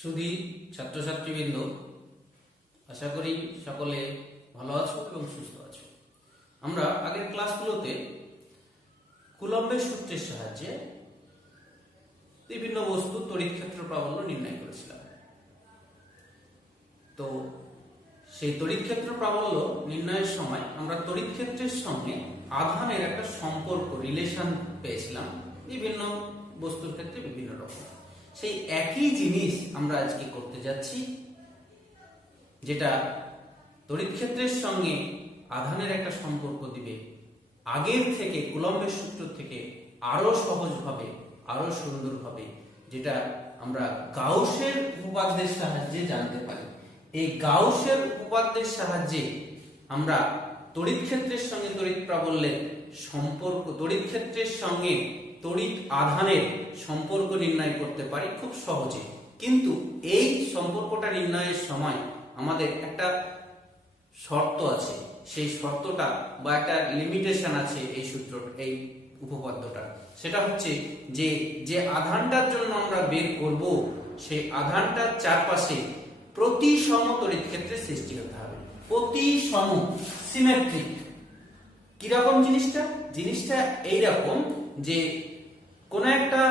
সুধী ছাত্রছাত্রীবৃন্দ, আশা করি সকলে ভালো আছো এবং সুস্থ আছো। আমরা আগের ক্লাসগুলোতে কুলম্বের সূত্রের সাহায্যে বিভিন্ন বস্তু তড়িৎ ক্ষেত্র প্রাবল্য নির্ণয় করেছিলাম। তো সেই তড়িৎ ক্ষেত্র প্রাবল্য নির্ণয়ের সময় আমরা তড়িৎ ক্ষেত্রের সঙ্গে আধানের একটা সম্পর্ক রিলেশন পেয়েছিলাম, বিভিন্ন বস্তুর ক্ষেত্রে বিভিন্ন রকম। সেই একই জিনিস আমরা আজকে করতে যাচ্ছি, যেটা তড়িৎ ক্ষেত্রের সঙ্গে আধানের একটা সম্পর্ক দিবে আগের থেকে, কুলম্বের সূত্র থেকে আরো সহজভাবে, আরো সুন্দরভাবে, যেটা আমরা গাউসের উপপাদ্যের সাহায্যে জানতে পারি। এই গাউসের উপপাদ্যের সাহায্যে আমরা তড়িৎ ক্ষেত্রের সঙ্গে তড়িৎ প্রাবল্যের সম্পর্ক, তড়িৎ ক্ষেত্রের সঙ্গে তড়িৎ আধানের সম্পর্ক নির্ণয় করতে পারি খুব সহজে। কিন্তু এই সম্পর্কটা নির্ণয়ের সময় আমাদের একটা শর্ত আছে, সেই শর্তটা বা একটা লিমিটেশন আছে এই সূত্র, এই উপপাদ্যটা। সেটা হচ্ছে যে যে আধানটার জন্য আমরা বের করব, সেই আধানটার চারপাশে প্রতিসম তড়িৎ ক্ষেত্রের সৃষ্টি হতে হবে। প্রতিসম, সিমেট্রিক। কিরকম জিনিসটা? জিনিসটা এইরকম যে কোন একটা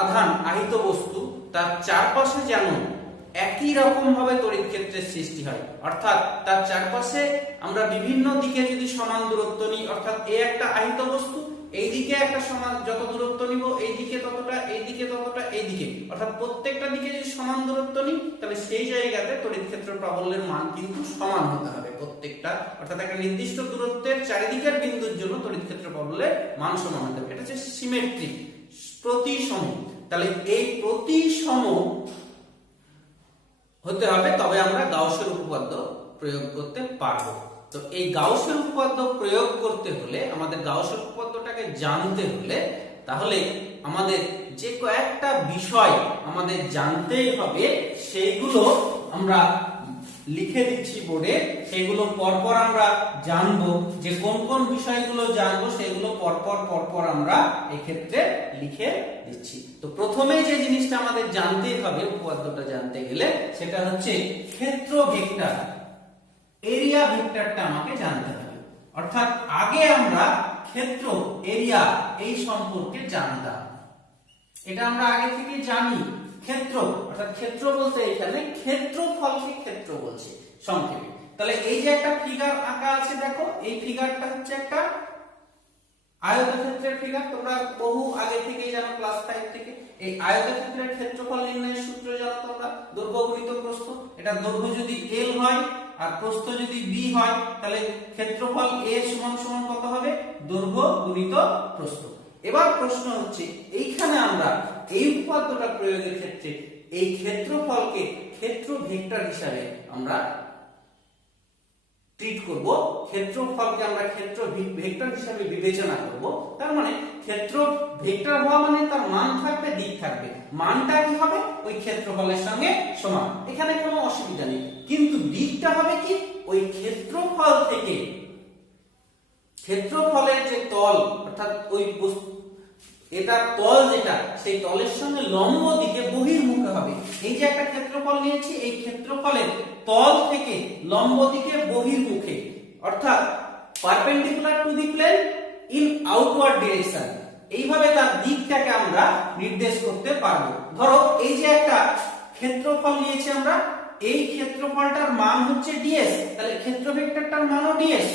আধান, আহিত বস্তু, তার চারপাশে যেন একই রকম ভাবে তড়িৎ ক্ষেত্রের সৃষ্টি হয়। অর্থাৎ তার চারপাশে আমরা বিভিন্ন দিকে যদি সমান দূরত্ব নিই, অর্থাৎ এই একটা আহিত বস্তু, এই দিকে একটা সমান যত দূরত্ব নিব, এই দিকে ততটা, এই দিকে ততটা, এই দিকে, অর্থাৎ প্রত্যেকটা দিকে যদি সমান দূরত্ব নিই, তাহলে সেই জায়গাতে তড়িৎ ক্ষেত্র প্রাবল্যের মান কিন্তু সমান হতে হবে প্রত্যেকটা, অর্থাৎ একটা নির্দিষ্ট দূরত্বের চারিদিকের বিন্দুর জন্য তড়িৎ ক্ষেত্র প্রাবল্যের মান সমান হতে হবে। এটা হচ্ছে সিমেট্রিক, প্রতিসম। তাহলে এই প্রতিসম হতে হবে, তবে আমরা গাউসের উপপাদ্য প্রয়োগ করতে পারবো। তো এই গাউসের উপপাদ্য প্রয়োগ করতে হলে, আমাদের গাউসের উপপাদ্যটাকে জানতে হলে, তাহলে আমাদের যে কয়েকটা বিষয় আমাদের জানতেই হবে, সেইগুলো আমরা লিখে দিচ্ছি বোর্ডে। সেগুলো পরপর আমরা জানবো, যে কোন কোন বিষয়গুলো জানবো সেগুলো পরপর আমরা এই ক্ষেত্রে লিখে দিচ্ছি। তো প্রথমেই যে জিনিসটা আমাদের জানতেই হবে উপপাদ্যটা জানতে গেলে, সেটা হচ্ছে ক্ষেত্র ভেক্টর, এরিয়া ভেক্টরটা আমাকে জানতে হবে। অর্থাৎ আগে আমরা ক্ষেত্র, এরিয়া এই সম্পর্কে জানতাম, এটা আমরা আগে থেকে জানি। ক্ষেত্র অর্থাৎ ক্ষেত্র বলতে এখানে ক্ষেত্রফলকে ক্ষেত্র বলছে সংক্ষেপে। তাহলে এই যে একটা ফিগার আঁকা আছে, দেখো এই ফিগারটা হচ্ছে একটা আয়তক্ষেত্রের ফিগার। তোমরা বহু আগে থেকেই জানো, ক্লাস 5 থেকে। এই আয়তক্ষেত্রের ক্ষেত্রফল নির্ণয়ের সূত্র জানো তোমরা, দৈর্ঘ্য গুণিত প্রস্থ। এটা দৈর্ঘ্য যদি l হয় আর প্রস্থ যদি b হয়, তাহলে ক্ষেত্রফল a সমান সমান কত হবে? দৈর্ঘ্য গুণিত প্রস্থ। এবার প্রশ্ন হচ্ছে, এইখানে আমরা এই উপপাদ্যটা প্রয়োগের ক্ষেত্রে এই ক্ষেত্রফলকে ক্ষেত্র ভেক্টর হিসাবে আমরা ট্রিট করব। ক্ষেত্রফলকে আমরা ক্ষেত্র ভেক্টর হিসাবে বিবেচনা করব। তার মানে ক্ষেত্র ভেক্টর হওয়া মানে তার মান থাকবে, দিক থাকবে। মানটা কি হবে? ওই ক্ষেত্রফলের সঙ্গে সমান, এখানে কোনো অসুবিধা নেই। কিন্তু দিকটা হবে কি? ওই ক্ষেত্রফল থেকে, ক্ষেত্রফলের যে তল, অর্থাৎ ওই এটা তল যেটা, সেই তলের সঙ্গে লম্ব দিকে বহির্মুখে হবে। এই যে একটা ক্ষেত্রফল নিয়েছি, এই ক্ষেত্রফলের তল থেকে লম্ব দিকে বহির্মুখে, অর্থাৎ perpendicular to the plane in outward direction, এইভাবে তার দিকটাকে আমরা নির্দেশ করতে পারবো। ধরো এই যে একটা ক্ষেত্রফল নিয়েছি আমরা, এই ক্ষেত্রফলটার মান হচ্ছে ds, তাহলে ক্ষেত্র ভেক্টরটার মানও ds।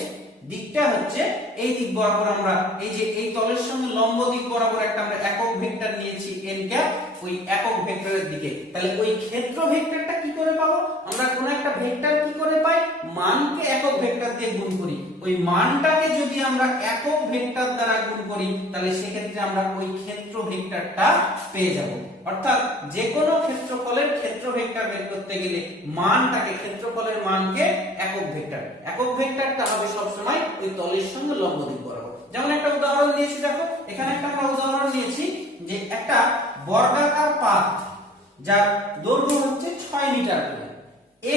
দিকটা হচ্ছে এই দিক বরাবর, আমরা এই যে এই তলের সঙ্গে লম্ব দিক বরাবর একটা আমরা একক ভেক্টর নিয়েছি n ক্যাপ, ওই একক ভেক্টরের দিকে। তাহলে ওই ক্ষেত্র ভেক্টরটা কি করে পাবো? আমরা কোন একটা ভেক্টর কি করে পাই? মানকে একক ভেক্টর দিয়ে গুণ করি। ওই মানটাকে যদি আমরা একক ভেক্টর দ্বারা গুণ করি, তাহলে সেক্ষেত্রে আমরা ওই ক্ষেত্র ভেক্টরটা পেয়ে যাব। অর্থাৎ যে কোনো ক্ষেত্রফলের ক্ষেত্র ভেক্টর বের করতে গেলে মানটাকে, ক্ষেত্রফলের মানকে একক ভেক্টর, একক ভেক্টরটা হবে সবসময় ওই তলের সঙ্গে লম্ব দিক বরাবর। যেমন একটা উদাহরণ দিয়েছি, দেখো এখানে একটা আমরা উদাহরণ নিয়েছি যে একটা বর্গাকার পাত, যার দৈর্ঘ্য হচ্ছে 6 মিটার করে,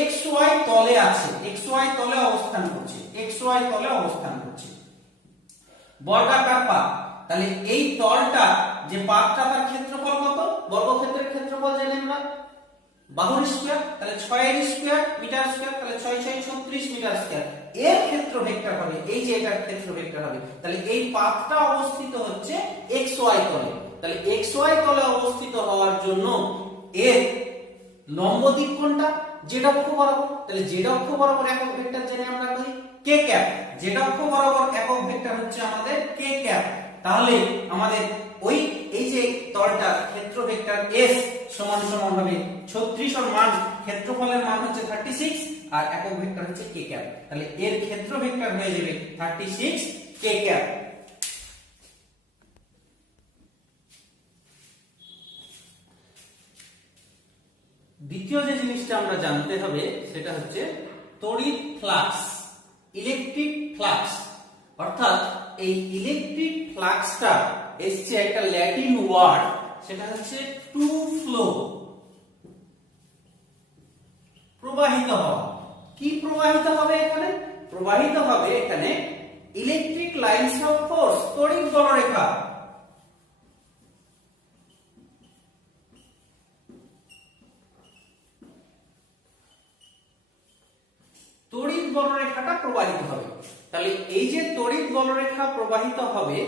xy তলে আছে, xy তলে অবস্থান করছে, xy তলে অবস্থান করছে, বর্গাকার পাত। তাহলে এই তলটা, যে পাতটা, তার ক্ষেত্রফল কত? বর্গক্ষেত্রের ক্ষেত্রফল জানি আমরা বাহুর স্কয়ার তাহলে 6 এর স্কয়ার মিটার স্কয়ার তাহলে 6 6 36 মিটার স্কয়ার এর ক্ষেত্র ভেক্টর হবে এই যে এটার ক্ষেত্র ভেক্টর হবে তাহলে এই পাথটা অবস্থিত হচ্ছে xy তলে তাহলে xy তলে অবস্থিত হওয়ার জন্য এর লম্ব দিক কোনটা z অক্ষ বরাবর তাহলে z অক্ষ বরাবর একক ভেক্টর জেনে আমরা করি k ক্যাপ z অক্ষ বরাবর একক ভেক্টর হচ্ছে আমাদের k ক্যাপ তাহলে আমাদের ওই এই যে তলটা ক্ষেত্র ভেক্টর s সমান সমান হবে 36 এর মান ক্ষেত্রফলের মান হচ্ছে 36 আর একক ভেক্টর হচ্ছে k ক্যাপ তাহলে এর ক্ষেত্র ভেক্টর হয়ে যাবে 36 k ক্যাপ দ্বিতীয় যে জিনিসটা আমরা জানতে হবে সেটা হচ্ছে তড়িৎ ফ্লাক্স ইলেকট্রিক ফ্লাক্স অর্থাৎ এই ইলেকট্রিক ফ্লাক্সটা এসছে একটা ল্যাটিন ওয়ার্ড সেটা হচ্ছে টু ফ্লো প্রবাহিত হওয়া কি প্রবাহিত হবে এখানে প্রবাহিত হবে এখানে ইলেকট্রিক লাইনস অফ ফোর্স তড়িৎ বলরেখা তড়িৎ বলরেখাটা প্রবাহিত হবে তাহলে এই যে তড়িৎ বলরেখা প্রবাহিত হবে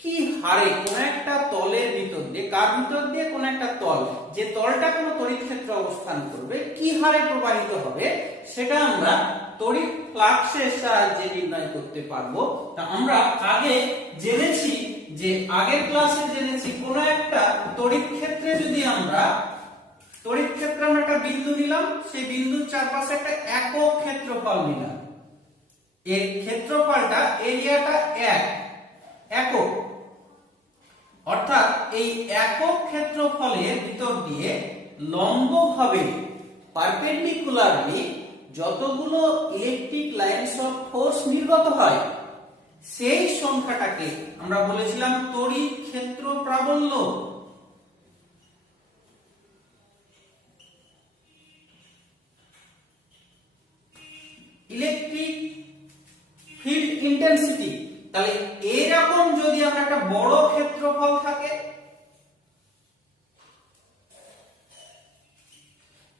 কি হারে কোন একটা তলের ভিতর দিয়ে কার ভিতর দিয়ে কোন একটা তল যে তলটা কোন তড়িৎ ক্ষেত্রে অবস্থান করবে কি হারে প্রবাহিত হবে সেটা আমরা তড়িৎ ফ্লাক্সের সাহায্যে নির্ণয় করতে পারবো তা আমরা আগে জেনেছি যে আগের ক্লাসে জেনেছি কোন একটা তড়িৎ ক্ষেত্রে যদি আমরা তড়িৎ ক্ষেত্রে আমরা একটা বিন্দু নিলাম সেই বিন্দুর চারপাশে একটা একক ক্ষেত্রফল নিলাম এর ক্ষেত্রফলটা এরিয়াটা একক অর্থাৎ এই একক ক্ষেত্রফলের ভিতর দিয়ে লম্বভাবে পারপেন্ডিকুলারলি যতগুলো ইলেকট্রিক লাইনস অফ ফোর্স নির্গত হয় সেই সংখ্যাটাকে আমরা বলেছিলাম তড়িৎ ক্ষেত্র প্রাবল্য ইলেকট্রিক ফিল্ড ইন্টেন্সিটি তাহলে এরকম যদি আমরা একটা বড় ক্ষেত্রফল থাকে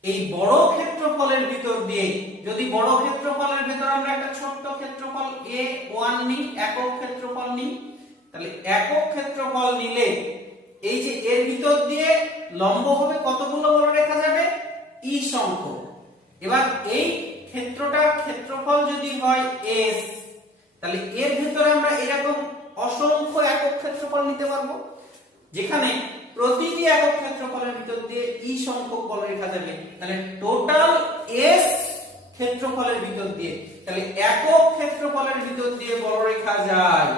এই বড় ক্ষেত্রফলের ভিতর দিয়ে যদি বড় ক্ষেত্রফলের ভিতর আমরা একটা ছোট্ট ক্ষেত্রফল a1 নিই একক ক্ষেত্রফল নিই তাহলে একক ক্ষেত্রফল নিলে এই যে এর ভিতর দিয়ে লম্ব হবে কতগুলো বলরেখা যাবে ই সংখ্যক এবার এই ক্ষেত্রটার ক্ষেত্রফল যদি হয় s তাহলে এর ভিতরে আমরা এরকম অসংখ্য একক ক্ষেত্রফল নিতে পারবো যেখানে প্রতিটি একক ক্ষেত্রফলের ভিতর দিয়ে ই সংখ্যক বলরেখা যাবে তাহলে টোটাল s ক্ষেত্রফলের ভিতর দিয়ে তাহলে একক ক্ষেত্রফলের ভিতর দিয়ে বলরেখা যায়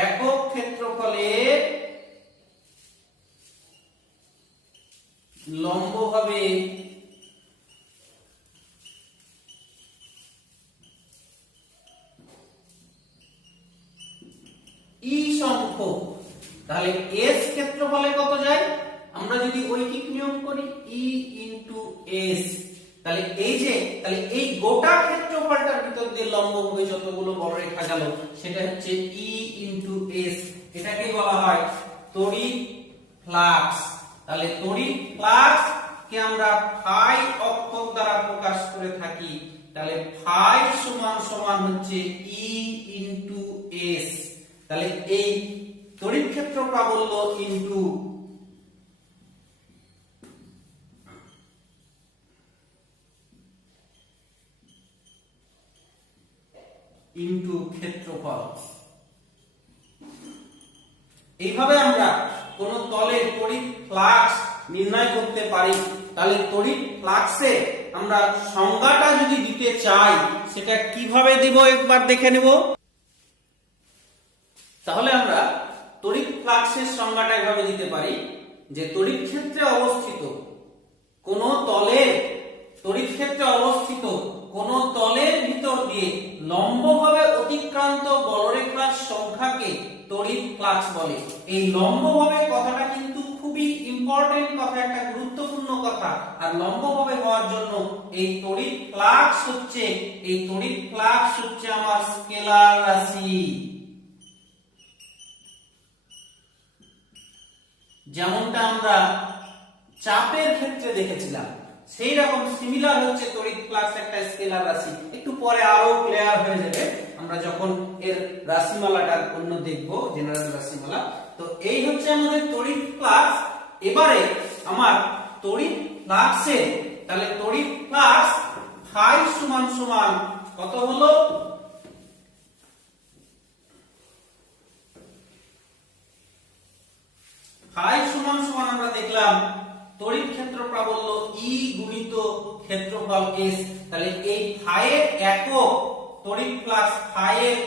একক ক্ষেত্রফলের লম্ব হবে ই সংখ্যক তাহলে s ক্ষেত্রফলে কত যায় আমরা যদি ঐকিক নিয়ম করি e s তাহলে এই গোটা ক্ষেত্রফলটার ভিতর দিয়ে লম্ব হবে যতগুলো বলরেখা গেল সেটা হচ্ছে e s এটাকে বলা হয় তড়িৎ ফ্লাক্স তাহলে তড়িৎ ফ্লাক্স কে আমরা ফাই অক্ষর দ্বারা প্রকাশ করে থাকি তাহলে ফাই সমান সমান হচ্ছে e s তাহলে এই তড়িৎ ক্ষেত্র প্রাবল্য ইনটু ক্ষেত্রফল এইভাবে আমরা কোন তলের তড়িৎ ফ্লাক্স নির্ণয় করতে পারি তাহলে তড়িৎ ফ্লাক্সে আমরা সংজ্ঞাটা যদি দিতে চাই সেটা কিভাবে দেব একবার দেখে নেব তাহলে আমরা তড়িৎ ফ্লাক্সের সংজ্ঞাটা এভাবে দিতে পারি যে তড়িৎ ক্ষেত্রে অবস্থিত কোন তলের তড়িৎ ক্ষেত্রে অবস্থিত কোন তলের ভিতর দিয়ে লম্বভাবে অতিক্রান্ত বলরেখার সংখ্যাকে তড়িৎ ফ্লাক্স বলে এই লম্বভাবে কথাটা কিন্তু খুবই ইম্পর্টেন্ট কথা একটা গুরুত্বপূর্ণ কথা আর লম্বভাবে হওয়ার জন্য এই তড়িৎ ফ্লাক্স হচ্ছে আমার স্কেলার রাশি যেমনটা আমরা চাপের ক্ষেত্রে দেখেছিলাম সেই রকম সিমিলার হচ্ছে তড়িৎ ফ্লাক্স একটা স্কেলার রাশি, একটু পরে আরো ক্লিয়ার হয়ে যাবে আমরা যখন এর রাশিমালাটা অন্য দেখব, জেনারেল রাশিমালা। তো এই হচ্ছে আমাদের তড়িৎ ফ্লাক্স। এবারে আমার তড়িৎ ফ্লাক্সের, তাহলে তড়িৎ ফ্লাক্স ফাই সমান সমান কত হলো, ফাই সমান সমান আমরা দেখলাম তড়িৎ ক্ষেত্র প্রাবল্য ই গুণিত ক্ষেত্রফল এস। তাহলে এই ফাই এর একক, তড়িৎ ফ্লাক্স ফাই এর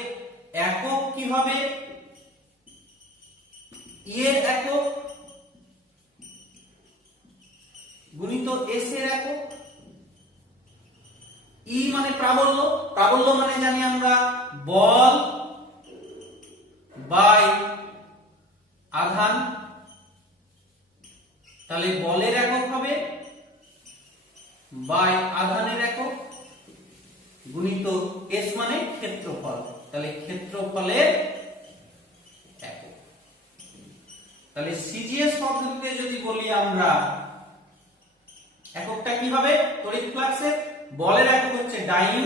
একক কি হবে, ই এর একক গুণিত এস এর একক। ই মানে প্রাবল্য, প্রাবল্য মানে জানি আমরা বল বাই আধান, তাহলে বলের একক হবে বাই আধানের একক গুণিত এস মানে ক্ষেত্রফল, তাহলে ক্ষেত্রফলের একক। তাহলে সিজিএস পদ্ধতিতে যদি বলি আমরা এককটা কি হবে তড়িৎ ফ্লাক্সের, বলের একক হচ্ছে ডাইন,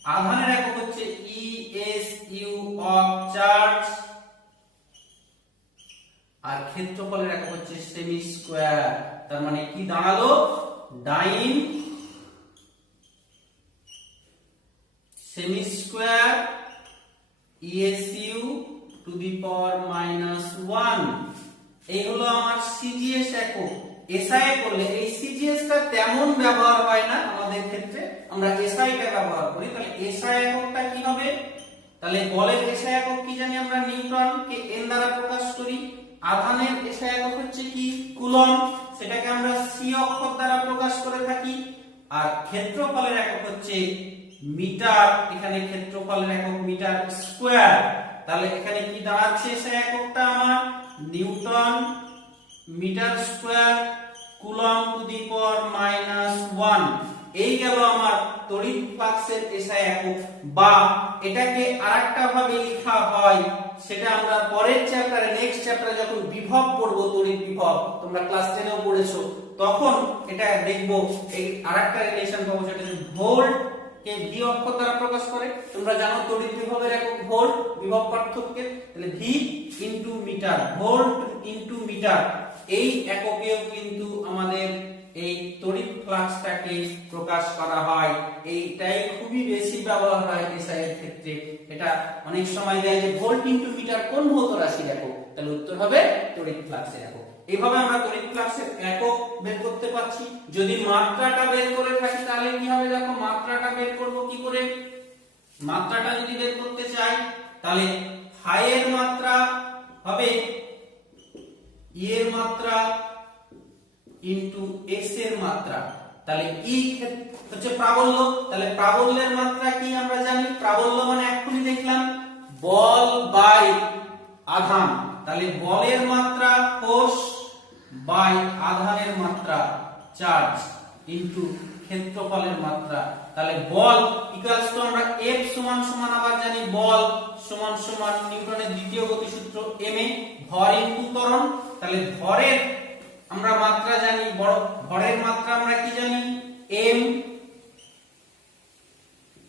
আধানের একক হচ্ছে E S U of charge, আর ক্ষেত্রফলের একক হচ্ছে সেমি স্কয়ার। তার মানে কি দাঁড়ালো, ডাইন সেমি square ESU to the power -1। এই হলো আমার সিজিএস একক। এসআই করলে এই সিজিএস টা তেমন ব্যবহার হয় না আমাদের ক্ষেত্রে, আমরা এসআই টা ব্যবহার করি। তাহলে এসআই এককটা কি হবে, তাহলে বলের এসআই একক কি জানি আমরা, নিউটন কে এন দ্বারা প্রকাশ করি। আধানের এসআই একক হচ্ছে কি কুলম্ব, সেটাকে আমরা সি অক্ষর দ্বারা প্রকাশ করে থাকি। আর ক্ষেত্রফলের একক হচ্ছে মিটার, এখানে ক্ষেত্রফলের একক মিটার স্কয়ার। তাহলে এখানে কি দাঁড়াচ্ছে এসআই এককটা আমার, newton metre square coulomb to the power -1। এই গেল আমার তড়িৎ ফ্লাক্সের এসআই একক। বা এটাকে আরেকটা ভাবে লেখা হয়, সেটা আমরা পরের চ্যাপ্টারে, নেক্সট চ্যাপ্টারে যখন বিভব পড়ব, তড়িৎ বিভব, তোমরা ক্লাস 10 এও পড়েছো, তখন এটা দেখবো এই আরেকটা রিলেশন পাবো, সেটা হচ্ছে ভোল্ট কে ভি অক্ষর দ্বারা প্রকাশ করে। তোমরা জানো তড়িৎ বিভবের একক ভোল্ট, বিভব পার্থক্যের, তাহলে V into metre, volt into metre. এই এককেও কিন্তু আমাদের এই তড়িৎ ফ্লাক্সটাকে প্রকাশ করা হয়। এইটাই খুবই বেশি ব্যবহার হয় এসআই এর ক্ষেত্রে। এটা অনেক সময় দেয় যে ভোল্ট ইনটু মিটার কোন ভৌত রাশির একক, তাহলে উত্তর হবে তড়িৎ ফ্লাক্সের একক। এইভাবে আমরা তড়িৎ ফ্লাক্সের একক বের করতে পারছি। যদি মাত্রাটা বের করে থাকি তাহলে কি হবে, দেখো মাত্রাটা বের করব কি করে। মাত্রাটা যদি বের করতে চাই তাহলে ফাই এর মাত্রা হবে ই এর মাত্রা ইনটু এস এর মাত্রা। তাহলে ই হচ্ছে প্রাবল্য, তাহলে প্রাবল্যের মাত্রা কি আমরা জানি, প্রাবল্য মানে এক্ষুনি দেখলাম বল বাই আধান। তাহলে বলের মাত্রা ফোর্স বাই আধানের মাত্রা চার্জ ইনটু ক্ষেত্রফলের মাত্রা। তাহলে বল ইকুয়ালস টু আমরা F সমান সমান আবার জানি বল সমান সমান নিউটনের দ্বিতীয় গতিসূত্র m এ ভর ইনটু ত্বরণ। তাহলে ভরের আমরা মাত্রা জানি, ভরের মাত্রা আমরা কি জানি m,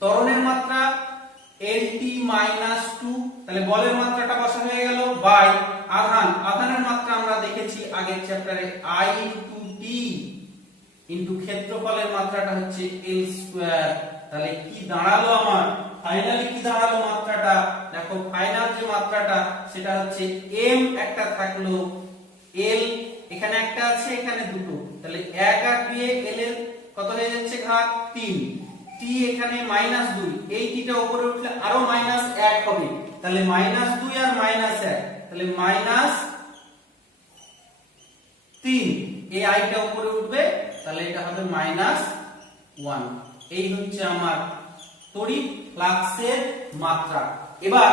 ত্বরণের মাত্রা LT-2। তাহলে বলের মাত্রাটা বসা হয়ে গেল বাই আধান, আধানের মাত্রা আমরা দেখেছি আগের চ্যাপ্টারে I ইনটু T ইনটু ক্ষেত্রফলের মাত্রাটা হচ্ছে L স্কয়ার। তাহলে কি দাঁড়ালো আমার, ফাইনালি কি দাঁড়ালো মাত্রাটা, দেখো ফাইনাল যে মাত্রাটা সেটা হচ্ছে m একটা থাকলো, L এখানে একটা আছে, এখানে দুটো, তাহলে 1 আর 2 এ L এর কত হয়ে যাচ্ছে ঘাত 3, T এখানে -2, এই T টা উপরে উঠলে আরো -1 হবে, তাহলে -2 আর -1, তাহলে -3, এই I টা উপরে উঠবে, তাহলে এটা হবে -1। এই হচ্ছে আমার তড়িৎ ফ্লাক্সের মাত্রা। এবার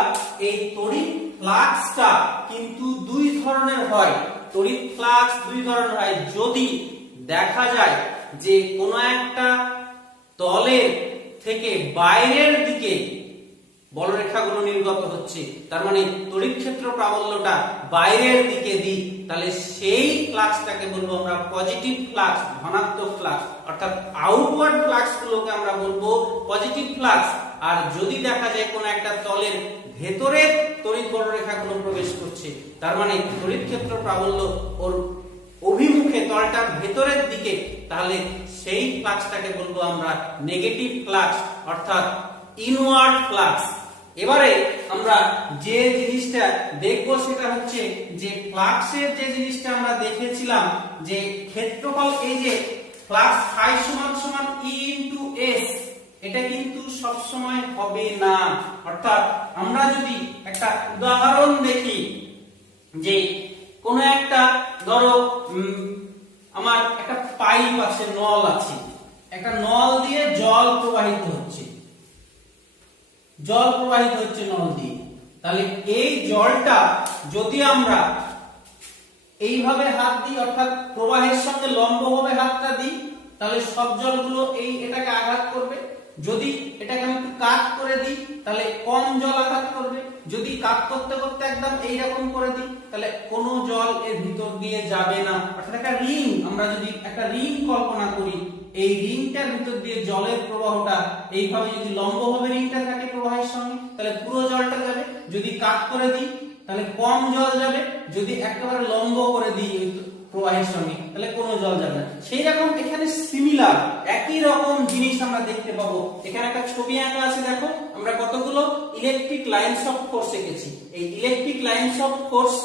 এই তড়িৎ ফ্লাক্সটা কিন্তু দুই ধরনের হয়, তড়িৎ ফ্লাক্স দুই ধরনের হয়। যদি দেখা যায় যে কোনো একটা তলের থেকে বাইরের দিকে বলরেখাগুলো নির্গত হচ্ছে, তার মানে তড়িৎ ক্ষেত্র প্রাবল্যটা বাইরের দিকে দিক, তাহলে সেই ফ্লাক্সটাকে বলবো আমরা পজিটিভ ফ্লাক্স, ধনাত্মক ফ্লাক্স, অর্থাৎ আউটওয়ার্ড ফ্লাক্স গুলোকে আমরা বলবো পজিটিভ ফ্লাক্স। আর যদি দেখা যায় কোন একটা তলের ভেতরে তড়িৎ বলরেখাগুলো প্রবেশ করছে, তার মানে তড়িৎ ক্ষেত্র প্রাবল্য ওর অভিমুখে তলটার ভেতরের দিকে, তাহলে সেই ফ্লাক্সটাকে বলবো আমরা নেগেটিভ ফ্লাক্স, অর্থাৎ ইনওয়ার্ড ফ্লাক্স। এবারে আমরা যে জিনিসটা দেখবো সেটা হচ্ছে যে ফ্লাক্সের যে জিনিসটা আমরা দেখেছিলাম যে ক্ষেত্রফল, এই যে ফ্লাক্স ফাই সমান সমান E ইনটু S, এটা কিন্তু সব সময় হবে না। অর্থাৎ আমরা যদি একটা উদাহরণ দেখি যে কোন একটা ধরো আমার একটা পাইপ আছে, নল আছে, একটা নল দিয়ে জল প্রবাহিত হচ্ছে নল দিয়ে, তাহলে এই জলটা যদি আমরা এইভাবে হাত দিই, অর্থাৎ প্রবাহের সঙ্গে লম্বভাবে হাতটা দিই, তাহলে সব জলগুলো এটাকে আঘাত করবে। যদি এটাকে আমি একটু কাট করে দিই তাহলে কম জল আঘাত করবে। যদি কাট করতে করতে একদম এইরকম করে দিই তাহলে কোনো জল এর ভিতর দিয়ে যাবে না। অর্থাৎ একটা রিং, আমরা যদি একটা রিং কল্পনা করি, এই রিংটার ভিতর দিয়ে জলের প্রবাহটা এইভাবে যদি লম্বভাবে রিংটা থাকে প্রবাহের সঙ্গে, তাহলে পুরো জলটা যাবে। যদি কাট করে দিই তাহলে কম জল যাবে। যদি একেবারে লম্ব করে দিই প্রবাহের সঙ্গে তাহলে কোনো জল যাবে না। সেই রকম এখানে সিমিলার একই রকম জিনিস আমরা দেখতে পাবো। এখানে একটা ছবি আঁকা আছে, দেখো আমরা কতগুলো ইলেকট্রিক লাইনস অফ ফোর্স এঁকেছি। এই ইলেকট্রিক লাইনস অফ ফোর্স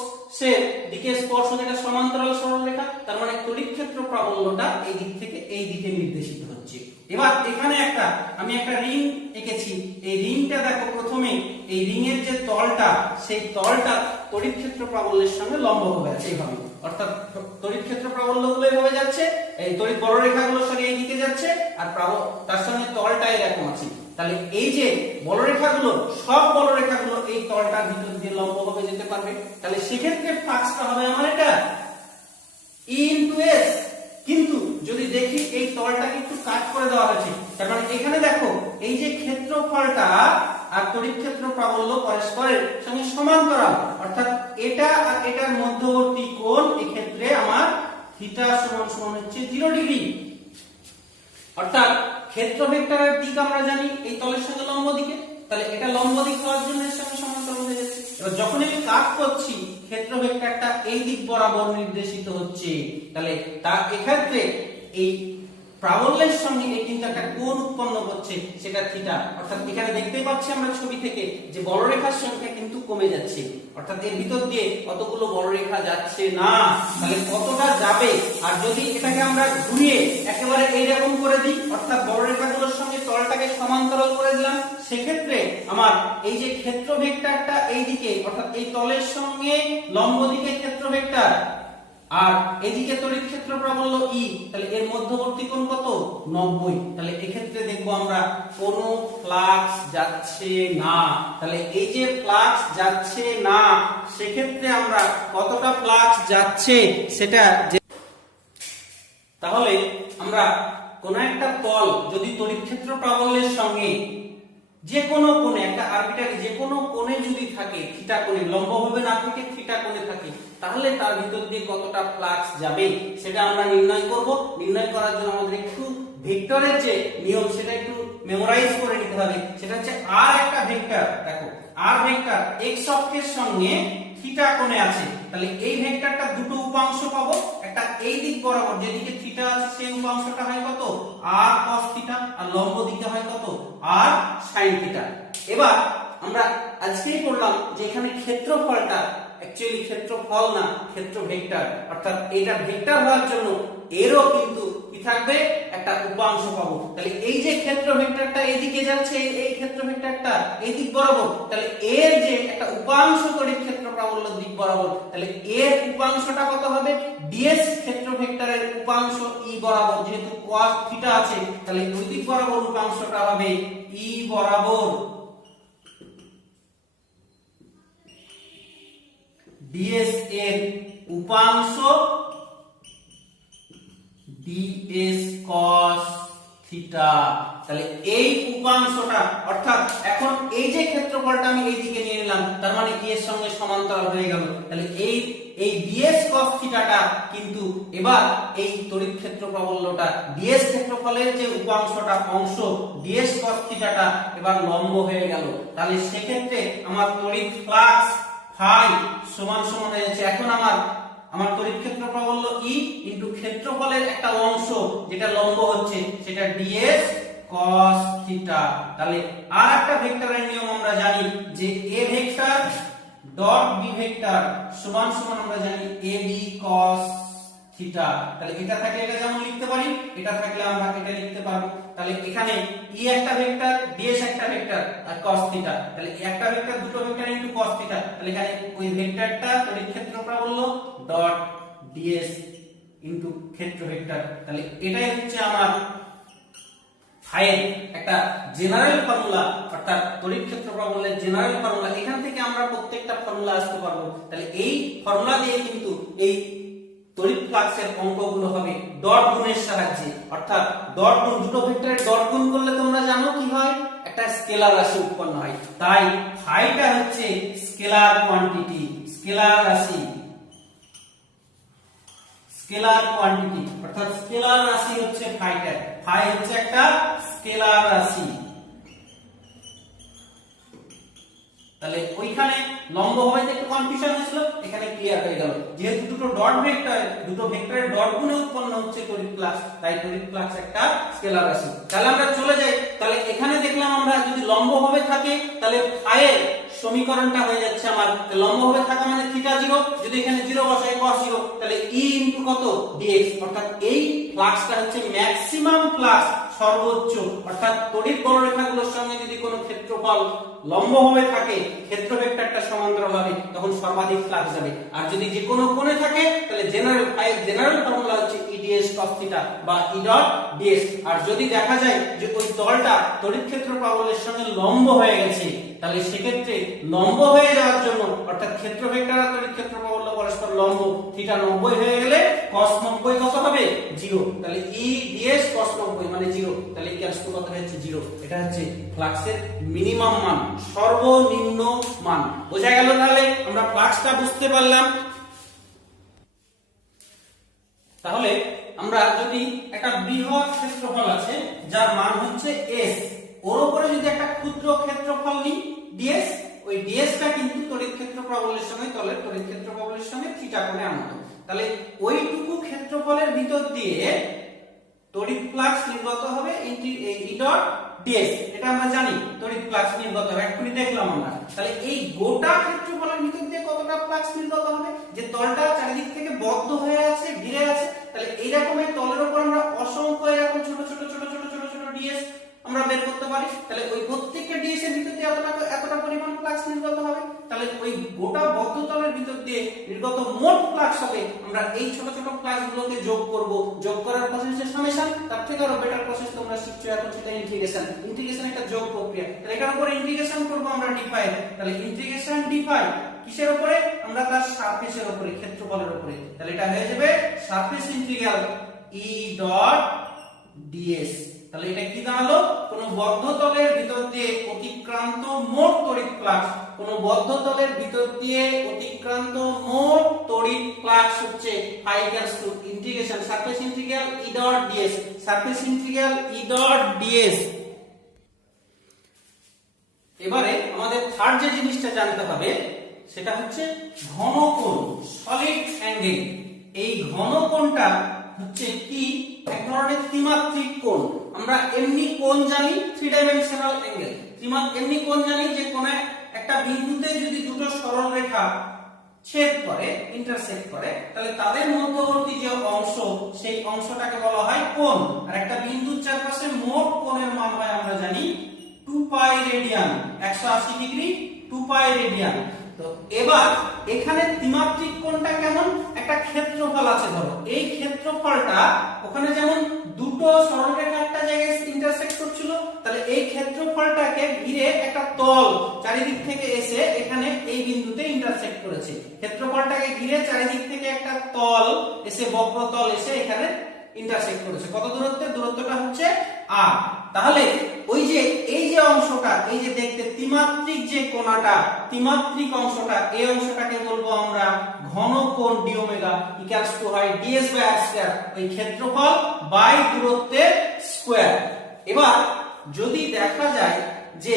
এর দিকে স্পর্শ যেটা সমান্তরাল সরলরেখা, তার মানে তড়িৎ ক্ষেত্র প্রাবল্যটা এই দিক থেকে এই দিকে নির্দেশিত হচ্ছে। এবার এখানে আমি একটা রিং এঁকেছি। এই রিংটা দেখো, প্রথমে এই রিং এর যে তলটা, সেই তলটা তড়িৎ ক্ষেত্র প্রাবল্যের সঙ্গে লম্বভাবে আছে এইভাবে। অর্থাৎ তড়িৎ ক্ষেত্র প্রাবল্যগুলো এইভাবে যাচ্ছে, এই তড়িৎ বলরেখাগুলোর সঙ্গে এই দিকে যাচ্ছে, আর তার সঙ্গে তলটা এরকম আছে। তাহলে এই যে বলরেখাগুলো, সব বলরেখাগুলো এই তলটার ভিতর দিয়ে লম্বভাবে যেতে পারবে। তাহলে সেক্ষেত্রে ফ্লাক্সটা হবে আমার এটা E ইনটু S। কিন্তু যদি দেখি এই তলটাকে একটু কাট করে দেওয়া হয়েছে, তার মানে এখানে দেখো এই যে ক্ষেত্রফলটা আর তড়িৎ ক্ষেত্র প্রাবল্য পরস্পরের সঙ্গে সমান্তরাল, অর্থাৎ এটা আর এটার মধ্যবর্তী কোণ এক্ষেত্রে আমার থিটা সমান সমান হচ্ছে 0 ডিগ্রি। অর্থাৎ ক্ষেত্র ভেক্টরের দিক আমরা জানি এই তলের সঙ্গে লম্ব দিকে, তাহলে এটা লম্ব দিক হওয়ার জন্য এর সঙ্গে সমান্তরাল হয়ে যাচ্ছে। এবার যখন আমি কাট করছি ক্ষেত্র ভেক্টরটা এই দিক বরাবর নির্দেশিত হচ্ছে, তাহলে তার এক্ষেত্রে এই প্রাবল্যের সঙ্গে এই কিন্তু একটা কোণ উৎপন্ন করছে, সেটা থিটা। অর্থাৎ এখানে দেখতেই পাচ্ছি আমরা ছবি থেকে যে বলরেখার সংখ্যা কিন্তু কমে যাচ্ছে, অর্থাৎ এর ভিতর দিয়ে কতগুলো বলরেখা যাচ্ছে না, তাহলে কতটা যাবে। আর যদি এটাকে আমরা ঘুরিয়ে একেবারে এইরকম করে দিই, অর্থাৎ বলরেখাগুলোর সঙ্গে তলটাকে সমান্তরাল করে দিলাম, সেক্ষেত্রে আমার এই যে ক্ষেত্র ভেক্টরটা এই দিকে, অর্থাৎ এই তলের সঙ্গে লম্ব দিকে ক্ষেত্র ভেক্টর, আর এদিকে তড়িৎ ক্ষেত্র প্রাবল্য E, তাহলে এর মধ্যবর্তী কোণ কত? 90। তাহলে এক্ষেত্রে দেখবো আমরা কোনো ফ্লাক্স যাচ্ছে না। তাহলে এই যে ফ্লাক্স যাচ্ছে না, সেক্ষেত্রে আমরা কতটা ফ্লাক্স যাচ্ছে সেটা, তাহলে আমরা কোন একটা তল যদি তড়িৎ ক্ষেত্র প্রাবল্যের সঙ্গে যে কোনো কোণে, একটা আরবিটারি যে কোনো কোণে যদি থাকে, থিটা কোণে, লম্বভাবে না থাকে থিটা কোণে থাকে, তাহলে তার ভিতর দিয়ে কতটা ফ্লাক্স যাবে সেটা আমরা নির্ণয় করব। নির্ণয় করার জন্য আমাদের একটু ভেক্টরের যে নিয়ম সেটা একটু মেমোরাইজ করে নিতে হবে। সেটা হচ্ছে আর একটা ভেক্টর, দেখো আর ভেক্টর x অক্ষের সঙ্গে থিটা কোণে আছে, তাহলে এই ভেক্টরটা দুটো উপাংশ পাবো। একটা এই দিক বরাবর যেদিকে থিটা আছে সেই উপাংশটা হয় কত? r cos থিটা, আর লম্ব দিকে হয় কত? r sin theta. এবার আমরা আজকেই পড়লাম যে এখানে ক্ষেত্রফলটা অ্যাকচুয়ালি ক্ষেত্রফল না, ক্ষেত্র ভেক্টর, অর্থাৎ এটা ভেক্টর হওয়ার জন্য এরও কিন্তু কি থাকবে? একটা উপাংশ পাবো। তাহলে এই যে ক্ষেত্র ভেক্টরটা এইদিকে যাচ্ছে, এই ক্ষেত্র ভেক্টরটা এই দিক বরাবর, তাহলে এর যে একটা উপাংশ তড়িৎ ক্ষেত্র প্রাবল্য দিক বরাবর, তাহলে এর উপাংশটা কত হবে? ds ক্ষেত্র ভেক্টরের উপাংশ E বরাবর, যেহেতু cos থিটা আছে, তাহলে ওই দিক বরাবর উপাংশটা হবে E বরাবর ds এর উপাংশ ds cos θ থিটা। তাহলে এই উপাংশটা অর্থাৎ এখন এই যে ক্ষেত্রফলটা আমি এই দিকে নিয়ে নিলাম, তার মানে কি এর সঙ্গে সমান্তরাল হয়ে গেল। তাহলে এই ds cos থিটাটা কিন্তু এবার এই তড়িৎ ক্ষেত্র প্রাবল্যটা ds ক্ষেত্রফলের যে উপাংশটা অংশ ds cos থিটাটা এবার লম্ব হয়ে গেল। তাহলে সেক্ষেত্রে আমার তড়িৎ ফ্লাক্স ফাই সমান সমান হয়ে যাচ্ছে। এখন আমার তড়িৎ ক্ষেত্র প্রাবল্য E ইনটু ক্ষেত্রফলের একটা অংশ যেটা লম্ব হচ্ছে সেটা ds cos থিটা। তাহলে আর একটা ভেক্টরের নিয়ম আমরা জানি যে a vector dot b vector সমান সমান আমরা জানি ab cos থিটা। তাহলে এটা থাকলে এটা যেমন লিখতে পারি, এটা থাকলে আমরা এটা লিখতে পারবো। তাহলে এখানে e একটা ভেক্টর, ds একটা ভেক্টর আর cos থিটা। তাহলে একটা ভেক্টর দুটো ভেক্টর ইনটু cos থিটা। তাহলে এখানে ওই ভেক্টরটা তড়িৎ ক্ষেত্র প্রাবল্য ডট ds ইনটু ক্ষেত্র ভেক্টর। তাহলে এটাই হচ্ছে আমার ফাইয়ের একটা জেনারেল ফর্মুলা, অর্থাৎ তড়িৎ ক্ষেত্র প্রাবল্যের জেনারেল ফর্মুলা। এখান থেকে আমরা প্রত্যেকটা ফর্মুলা আসতে পারবো। তাহলে এই ফর্মুলা দিয়ে কিন্তু এই তড়িৎ ফ্লাক্সের অঙ্কগুলো হবে ডট গুণের সাহায্যে, অর্থাৎ ডট গুণ, দুটো ভেক্টরের ডট গুণ করলে তোমরা জানো কি হয়, একটা স্কেলার রাশি উৎপন্ন হয়। তাই ফাইটা হচ্ছে স্কেলার কোয়ান্টিটি, স্কেলার রাশি, স্কেলার কোয়ান্টিটি অর্থাৎ স্কেলার রাশি হচ্ছে ফাইটা। ফাই হচ্ছে একটা স্কেলার রাশি। তাহলে ওইখানে লম্ব হবে যে একটু কনফিউশন হয়েছিল, এখানে ক্লিয়ার হয়ে গেল। যেহেতু দুটো ডট ভেক্টর, দুটো ভেক্টরের ডট গুণে উৎপন্ন হচ্ছে তড়িৎ ফ্লাক্স, তাই তড়িৎ ফ্লাক্স একটা স্কেলার রাশি। তাহলে আমরা চলে যাই। তাহলে এখানে দেখলাম আমরা যদি লম্ব ভাবে থাকে তাহলে ফাইয়ের সমীকরণটা হয়ে যাচ্ছে আমার লম্ব ভাবে থাকা মানে থিটা 0, যদি এখানে 0 বসাই cos 0, তাহলে e ইনটু কত dx, অর্থাৎ এই ফ্লাক্সটা হচ্ছে ম্যাক্সিমাম ফ্লাক্স, সর্বোচ্চ। অর্থাৎ তড়িৎ বলরেখাগুলোর সঙ্গে যদি কোনো ক্ষেত্রফল লম্বভাবে থাকে, ক্ষেত্র ভেক্টরটা সমান্তরাল হবে, তখন সর্বাধিক ফ্লাক্স যাবে। আর যদি যে কোনো কোণে থাকে তাহলে জেনারেল ফর্মুলা হচ্ছে e ds cos থিটা বা e ডট ds। আর যদি দেখা যায় যে ওই তলটা তড়িৎ ক্ষেত্র প্রাবল্যের সঙ্গে লম্ব হয়ে গেছে, তাহলে সেক্ষেত্রে লম্ব হয়ে যাওয়ার জন্য, অর্থাৎ ক্ষেত্র ভেক্টর আর তড়িৎ ক্ষেত্র প্রাবল্য পরস্পর লম্ব, থিটা 90 হয়ে গেলে cos 90 কত হবে 0। তাহলে e ds cos 90 মানে 0। তাহলে এই ক্যালস কত হচ্ছে 0। এটা হচ্ছে ফ্লাক্সের মিনিমাম মান, সর্বনিম্ন মান। বোঝা গেল? তাহলে আমরা ফ্লাক্সটা বুঝতে পারলাম। তাহলে আমরা যদি একটা বৃহৎ ক্ষেত্রফল আছে যার মান হচ্ছে s, ওর উপরে যদি একটা ক্ষুদ্র ক্ষেত্রফল নিই ds, ওই ds টা কিন্তু তড়িৎ ক্ষেত্র প্রাবল্যের সঙ্গে তলের তড়িৎ ক্ষেত্র প্রাবল্যের সঙ্গে থিটা কোণে আনত। তাহলে ওইটুকু ক্ষেত্রফলের ভিতর দিয়ে তড়িৎ ফ্লাক্স নির্গত হবে e ডট ds। এটা আমরা জানি তড়িৎ ফ্লাক্স নির্গত হবে, এখনই দেখলাম আমরা। তাহলে এই গোটা ক্ষেত্রফলের ভিতর দিয়ে কতটা ফ্লাক্স নির্গত হবে, যে তলটা চারিদিক থেকে বদ্ধ হয়ে আছে, ঘিরে আছে, তাহলে এই রকমের তলের উপর আমরা অসংখ্য এরকম ছোট ছোট ছোট ছোট ছোট ছোট ds আমরা বের করতে পারি। তাহলে ওই প্রত্যেকটা ds এর ভিতর দিয়ে এতটা পরিমাণ ফ্লাক্স নির্গত হবে। তাহলে ওই গোটা বদ্ধ তলের ভিতর দিয়ে নির্গত মোট ফ্লাক্স হবে, আমরা এই ছোট ছোট ফ্লাক্স গুলোকে যোগ করব। যোগ করার প্রসেস হচ্ছে সামেশন, তার থেকে আরো বেটার প্রসেস তোমরা শিখছো এখন, সেটা ইন্টিগ্রেশন। ইন্টিগ্রেশন একটা যোগ প্রক্রিয়া। তাহলে এটার উপরে ইন্টিগ্রেশন করব আমরা d ফাই। তাহলে ইন্টিগ্রেশন d ফাই কিসের উপরে, আমরা তার সারফেসের উপরে, ক্ষেত্রফলের উপরে। তাহলে এটা হয়ে যাবে surface integral e dot ds। তাহলে এটা কি দাঁড়ালো, কোন বদ্ধ তলের ভিতর দিয়ে অতিক্রান্ত মোট তড়িৎ ফ্লাক্স, কোন বদ্ধ তলের ভিতর দিয়ে অতিক্রান্ত মোট তড়িৎ ফ্লাক্স হচ্ছে phi equals to integration surface integral e dot ds, surface integral e dot ds। এবারে আমাদের থার্ড যে জিনিসটা জানতে হবে সেটা হচ্ছে ঘনকোণ, সলিড অ্যাঙ্গেল। এই ঘনকোণটা হচ্ছে কি, এক ধরনের ত্রিমাত্রিক কোণ। আমরা এমনি কোণ জানি, থ্রি ডাইমেনশনাল অ্যাঙ্গেল। এমনি কোণ জানি যে কোন একটা বিন্দুতে যদি দুটো সরল রেখা ছেদ করে, ইন্টারসেক্ট করে, তাহলে তাদের মধ্যবর্তী যে অংশ, সেই অংশটাকে বলা হয় কোণ। আর একটা বিন্দুর চারপাশে মোট কোণের মান হয় আমরা জানি 2 পাই রেডিয়ান, 180 ডিগ্রি 2 পাই রেডিয়ান। তো এবার এখানে ত্রিমাত্রিক কোণটা কেমন, একটা ক্ষেত্রফল আছে ধরো, এই ক্ষেত্রফলটা ওখানে যেমন দুটো সরলরেখা একটা জায়গায় ইন্টারসেক্ট করছিল, তাহলে এই ক্ষেত্রফলটাকে ঘিরে একটা তল চারিদিক থেকে এসে এখানে এই বিন্দুতে ইন্টারসেক্ট করেছে। ক্ষেত্রফলটাকে ঘিরে চারিদিক থেকে একটা তল এসে, বক্রতল এসে এখানে ইন্টারসেক্ট করেছে। কত দূরত্বে? দূরত্বটা হচ্ছে r। তাহলে ওই যে এই যে অংশটা, এই যে দেখতে ত্রিমাত্রিক যে কোণাটা, ত্রিমাত্রিক অংশটা, এই অংশটাকে বলবো আমরা ঘনকোণ d ওমেগা ইকুয়ালস টু হয় ds বাই r স্কয়ার, ওই ক্ষেত্রফল বাই দূরত্বের স্কয়ার। এবার যদি দেখা যায় যে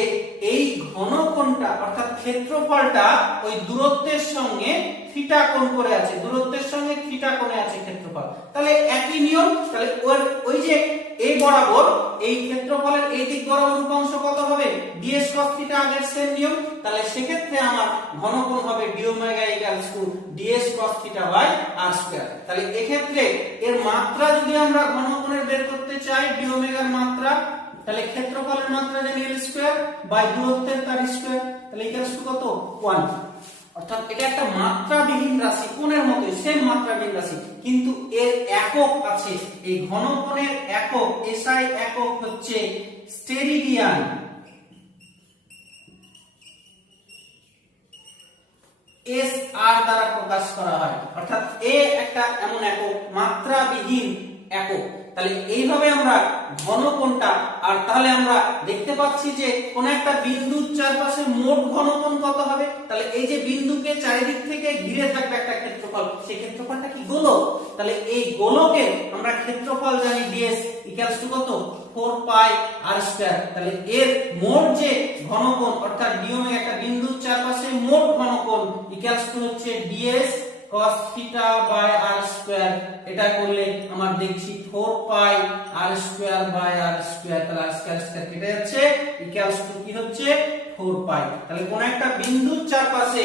এই ঘনকোণটা অর্থাৎ ক্ষেত্রফলটা ওই দূরত্বের সঙ্গে থিটা কোণ করে আছে, দূরত্বের সঙ্গে থিটা কোণে আছে ক্ষেত্রফল, তাহলে একই নিয়ম। তাহলে ওই যে এই বরাবর এই ক্ষেত্রফলের এই দিক বরাবর উপাংশ কত হবে? ds cos থিটা, আগের সেম নিয়ম। তাহলে সেক্ষেত্রে আমার ঘনকোণ হবে d omega equals to ds cos theta by r square. তাহলে এক্ষেত্রে এর মাত্রা যদি আমরা ঘনকোণের বের করতে চাই, d ওমেগার মাত্রা, তাহলে ক্ষেত্রফলের মাত্রা জানি l স্কয়ার বাই দূরত্বের তার স্কয়ার, তাহলে ইকুয়ালস টু কত? 1। অর্থাৎ এটা একটা মাত্রাবিহীন রাশি, কোণের মতোই সেম মাত্রাবিহীন রাশি, কিন্তু এর একক আছে। এই ঘনকোণের একক SI একক হচ্ছে স্টেরিডিয়ান। SR দ্বারা প্রকাশ করা হয়, অর্থাৎ এ একটা এমন একক, মাত্রাবিহীন একক। তাহলে এইভাবে আমরা ঘনকোণটা, আর তাহলে আমরা দেখতে পাচ্ছি যে কোন একটা বিন্দুর চারপাশে মোট ঘনকোণ কত হবে? তাহলে এই যে বিন্দুকে চারিদিক থেকে ঘিরে থাকবে একটা ক্ষেত্রফল, সেই ক্ষেত্রফলটা কি? গোলক। তাহলে এই গোলকের আমরা ক্ষেত্রফল জানি ds ইকুয়ালস টু কত? 4 পাই r স্কয়ার। তাহলে এর মোট যে ঘনকোণ অর্থাৎ d ওমেগা, একটা বিন্দুর চারপাশে মোট ঘনকোণ ইকুয়ালস টু হচ্ছে ds cos theta by r square. এটা করলে আমরা দেখছি 4 pi r square by r square, তাহলে r স্কয়ার স্কয়ার কেটে যাচ্ছে, ইকুয়ালস টু কি হচ্ছে? 4 পাই। তাহলে কোন একটা বিন্দুর চারপাশে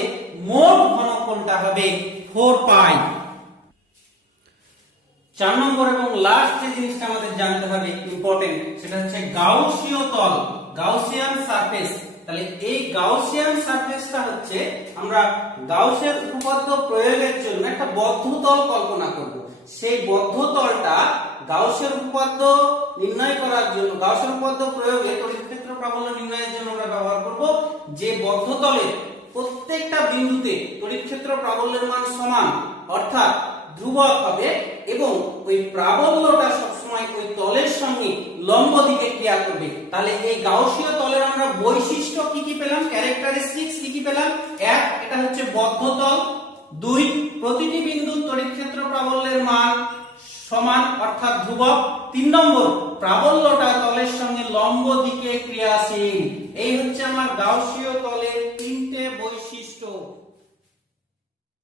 মোট ঘনকোণটা হবে 4 পাই। 4 নম্বর এবং লাস্ট যে জিনিসটা আমাদের জানতে হবে ইম্পর্টেন্ট, সেটা হচ্ছে গাউসীয় তল, গাউসিয়ান সারফেস। তাহলে এই গাউসিয়ান সারফেসটা হচ্ছে, আমরা গাউসের উপপাদ্য প্রয়োগের জন্য একটা বদ্ধ তল কল্পনা করব। সেই বদ্ধ তলটা গাউসের উপপাদ্য নির্ণয় করার জন্য, গাউসের উপপাদ্য প্রয়োগে তড়িৎ ক্ষেত্র প্রাবল্য নির্ণয়ের জন্য আমরা ব্যবহার করব। যে বদ্ধ তলের প্রত্যেকটা বিন্দুতে তড়িৎ ক্ষেত্র প্রাবল্যের মান সমান, অর্থাৎ ধ্রুবক হবে, এবং ওই প্রাবল্যটা সবসময় ওই তলের সঙ্গে লম্ব দিকে ক্রিয়া করবে। তাহলে এই গাউসীয় তলের আমরা বৈশিষ্ট্য কি কি পেলাম, ক্যারেক্টারিস্টিক্স কি কি পেলাম? 1, এটা হচ্ছে বদ্ধ তল। 2, প্রতিটি বিন্দুর তড়িৎ ক্ষেত্র প্রাবল্যের মান সমান অর্থাৎ ধ্রুবক। 3 নম্বর, প্রাবল্যটা তলের সঙ্গে লম্ব দিকে ক্রিয়াশীল। এই হচ্ছে আমার গাউসীয় তলের 3টে বৈশিষ্ট্য।